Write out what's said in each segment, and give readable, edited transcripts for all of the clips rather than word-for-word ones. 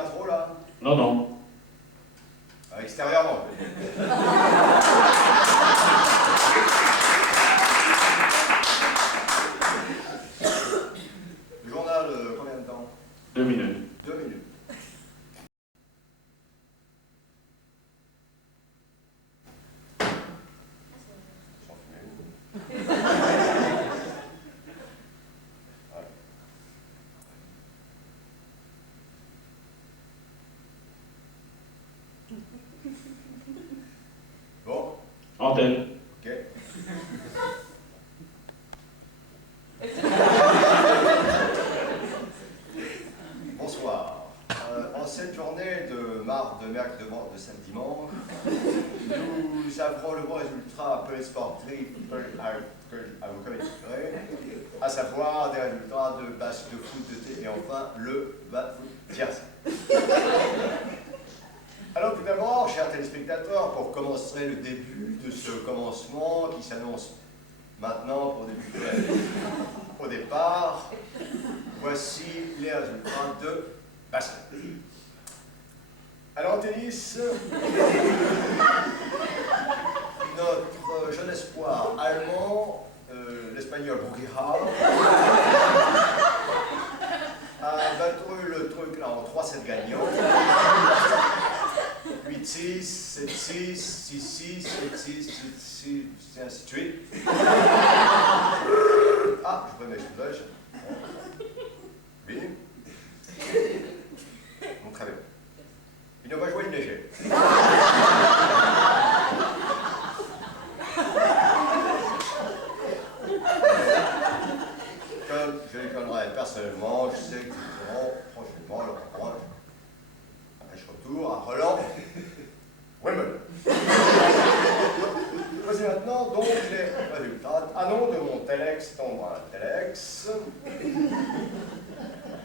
pas trop là? Non, non. Extérieurement. Le journal, combien de temps? 2 minutes. 2 minutes. Bon. Antenne. Ok. Bonsoir. En cette journée de mercredi, de samedi dimanche, nous avons le bon résultat peu sportif à vous communiquer, à savoir des résultats de basket, de foot, de thé et enfin le foot tierce. Alors tout d'abord, chers téléspectateurs, pour commencer le début de ce commencement qui s'annonce maintenant pour débuter au départ, voici les résultats de basket. Alors en tennis, notre jeune espoir allemand, l'espagnol Bruggeha, a battu le truc là en 3-7 gagnants. 8-6, 7-6, 6-6, 7-6, 7-6, et ainsi de suite. Ah, je remets mes choses. Oui. Bon, très bien. Il va jouer le léger. Comme je les connais personnellement, je sais qu'ils seront prochainement le reproche. Retour à Roland Wimbledon. Voici maintenant donc les résultats. Annonce de mon Telex tombe à Telex.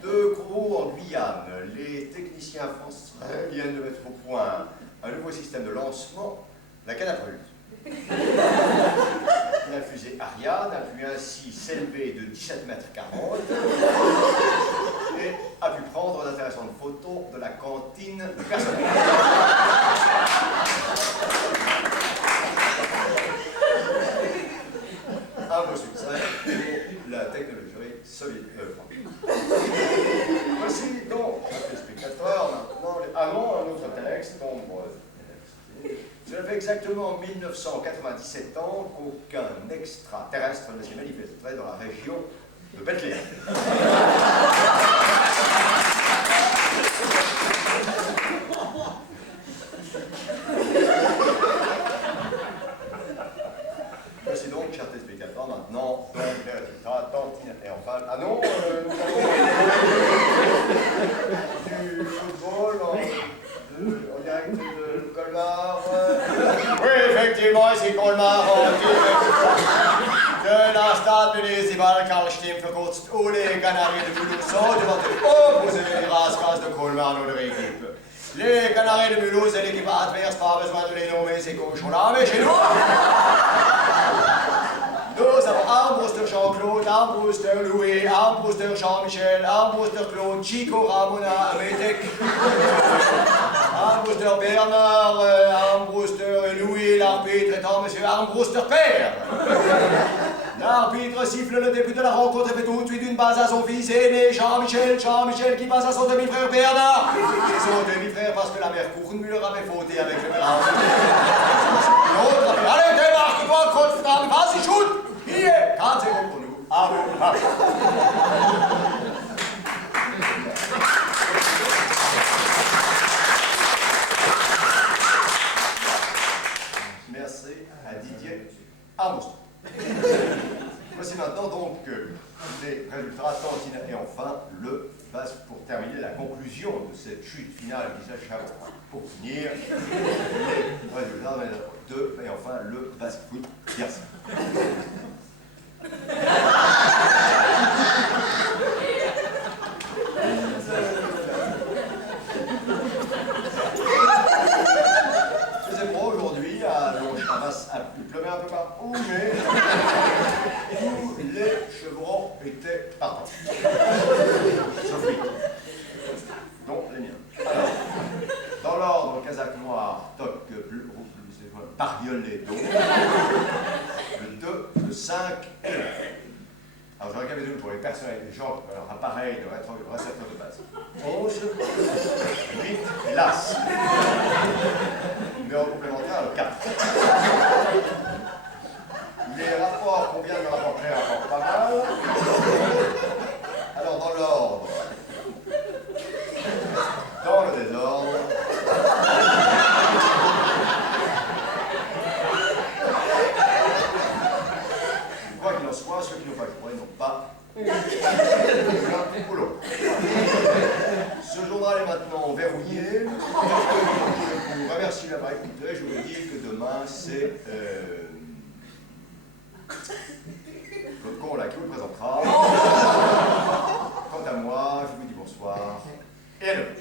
De Gros en Guyane, les techniciens français viennent de mettre au point un nouveau système de lancement, la catapulte. La fusée Ariane a pu ainsi s'élever de 17,40 mètres et a pu prendre d'intéressantes photos de la cantine du personnel. Un beau succès pour la technologie solide. Voici donc, les spectateurs, maintenant, avant un autre texte tombe. Cela fait exactement 1997 ans qu'aucun extraterrestre ne s'est manifesté dans la région de Bethléem. Voici donc, chers téléspectateurs, maintenant, donc les résultats, Tantine et enfin. Ah non, nous avons du football en direct de Colmar. Oui, effectivement, ici Colmar, de la Stade municipale Karl Stimm verkürzt les Canaries de Mulhouse devant opposer les Rascals de Colmar dans leur équipe. Les Canaries de Mulhouse et l'équipe adverse, pas besoin de les nommer ces cochons-là, mais chez nous, nous avons Armbruster Jean-Claude, Armbruster Louis, Armbruster Jean-Michel, Armbruster Claude, Chico Ramona, Métec, Armbruster Bernard, Armbruster Louis, l'arbitre étant monsieur Armbruster Père. L'arbitre siffle le début de la rencontre et fait tout de suite une base à son fils aîné, Jean-Michel, Jean-Michel qui passe à son demi-frère Bernard. C'est son demi-frère parce que la mère Kuchenmüller avait fauté avec le grand. L'autre a fait, allez, démarque-toi, Kreuzfragen, vas-y, shoot! Hier, 4-0 pour nous. Amen. Merci à Didier Armstrong. Voici maintenant donc les résultats Tantine et enfin le basque pour terminer la conclusion de cette chute finale qui s'achève. Pour finir, les résultats de et enfin le basque foot. Merci. C'est beau aujourd'hui, il pleuvait un peu partout, mais tous les chevrons étaient partants. Sauf lui, dont les miens. personnel, les gens, leur appareil de récepteur de base. 11, 8, et l'As. Numéro complémentaire, le 4. Les rapports qu'on vient de rapporter rapportent pas mal. Alors, dans l'ordre, dans le désordre, quoi qu'il en soit, ceux qui n'ont pas joué n'ont pas l'un ou l'autre. Ce journal est maintenant verrouillé. Je vous remercie d'avoir écouté. Je vous dis que demain, c'est Claude Con là qui vous le présentera. Quant à moi, je vous dis bonsoir et à demain.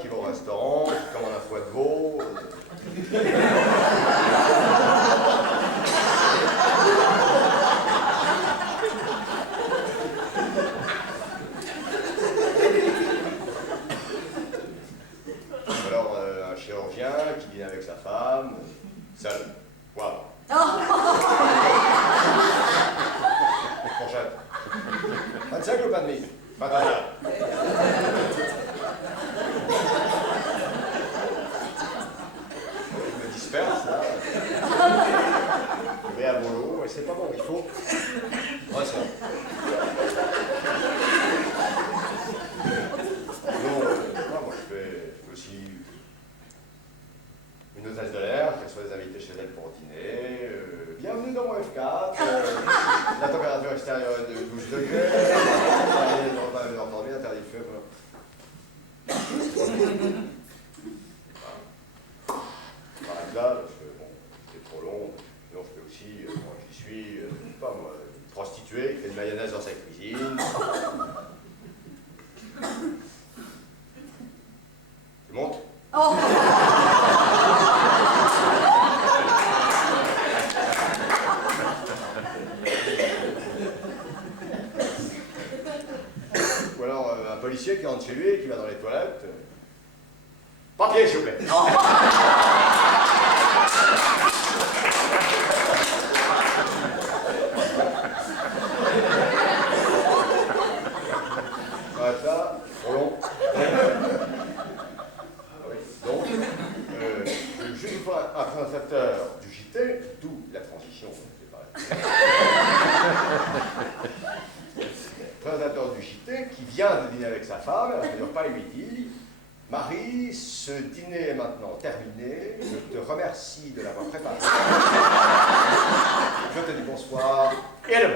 Qui va au restaurant, qui commande un foie de veau. Alors un chirurgien qui dîne avec sa femme, seul. Voilà. Prochaine. 25 le pain de mie. Matériel. c'est pas bon, il faut resserrer. Moi, je fais aussi une hôtesse de l'air, qu'elle soit des invités chez elle pour dîner. Bienvenue dans mon F4. La température extérieure est de 12 degrés. Bien entendu, interdit de feu. Par là, parce que bon, c'était trop long. Donc je fais aussi, moi qui suis, pas moi, une prostituée qui fait de mayonnaise dans sa cuisine. Tu montes? Oh. Ou alors un policier qui rentre chez lui, qui va dans les toilettes. Papier, s'il vous plaît. Ça, trop long. Donc, juste une fois un présentateur du JT, d'où la transition, c'est pareil. Présentateur du JT qui vient de dîner avec sa femme, elle ne dure pas, il lui dit Marie, ce dîner est maintenant terminé, je te remercie de l'avoir préparé. Je te dis bonsoir et à demain.